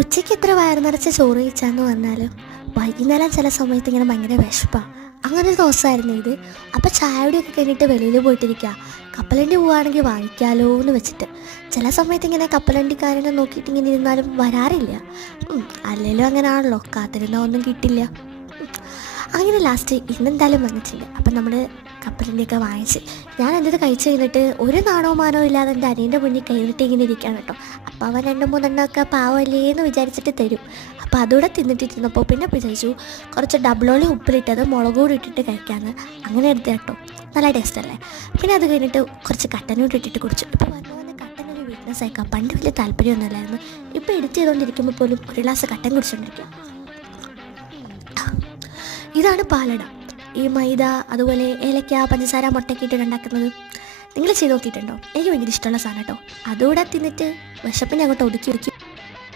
ഉച്ചയ്ക്ക് എത്ര വയറ് നിറച്ച് ചോറ് കഴിച്ചാന്ന് പറഞ്ഞാലും വൈകുന്നേരം ചില സമയത്ത് ഇങ്ങനെ ഭയങ്കര വിശപ്പാണ്. അങ്ങനെ ഒരു ദിവസമായിരുന്നു ഇത്. അപ്പോൾ ചായയുടെയൊക്കെ കഴിഞ്ഞിട്ട് വെളിയിൽ പോയിട്ടിരിക്കുക. കപ്പലണ്ടി പോവുകയാണെങ്കിൽ വാങ്ങിക്കാലോ എന്ന് വെച്ചിട്ട്. ചില സമയത്ത് ഇങ്ങനെ കപ്പലണ്ടിക്കാരനെ നോക്കിയിട്ട് ഇങ്ങനെ ഇരുന്നാലും വരാറില്ല. അല്ലെങ്കിലും അങ്ങനെ ആണല്ലോ, കാത്തിരുന്നാൽ ഒന്നും കിട്ടില്ല. അങ്ങനെ ലാസ്റ്റ് ഇന്നെന്തായാലും വന്നിട്ടില്ല. അപ്പം നമ്മൾ കപ്പലണ്ടിയൊക്കെ വാങ്ങിച്ച് ഞാൻ എൻ്റെ ഇത് കഴിച്ച് കഴിഞ്ഞിട്ട് ഒരു നാണോ മാനോ ഇല്ലാതെ എൻ്റെ അനിയൻ്റെ മുന്നിൽ കൈവിട്ട് ഇങ്ങനെ ഇരിക്കുകയാണ് കേട്ടോ. അപ്പോൾ അവൻ 2-3 പാവല്ലേ എന്ന് വിചാരിച്ചിട്ട് തരും. അപ്പോൾ അതോടെ തിന്നിട്ടിരുന്നപ്പോൾ പിന്നെ വിചാരിച്ചു കുറച്ച് ഡബിളോളി ഉപ്പിലിട്ടത് മുളക് കൂടി ഇട്ടിട്ട് കഴിക്കാമെന്ന്. അങ്ങനെ എടുത്ത് കേട്ടോ, നല്ല ടേസ്റ്റ് അല്ലേ. പിന്നെ അത് കഴിഞ്ഞിട്ട് കുറച്ച് കട്ടനൂട്ട് ഇട്ടിട്ട് കുടിച്ചു. ഇപ്പോൾ വന്ന് കട്ടനൊരു വീക്ക്നെസ് ആയിക്കാം. പണ്ട് വലിയ താല്പര്യമൊന്നുമില്ലായിരുന്നു. ഇപ്പോൾ എഡിറ്റ് ചെയ്തുകൊണ്ടിരിക്കുമ്പോൾ പോലും ഒരു ഗ്ലാസ് കട്ടൻ കുടിച്ചുകൊണ്ടിരിക്കുക. ഇതാണ് പാലട. ഈ മൈദ അതുപോലെ ഏലക്ക പഞ്ചസാര മുട്ടയൊക്കെ ഇട്ടിട്ട് ഉണ്ടാക്കുന്നത് നിങ്ങൾ ചെയ്ത് നോക്കിയിട്ടുണ്ടോ? എനിക്ക് ഭയങ്കര ഇഷ്ടമുള്ള സാധനം കേട്ടോ. അതുകൂടെ തിന്നിട്ട് വിശപ്പിനെ അങ്ങോട്ട് ഒതുക്കി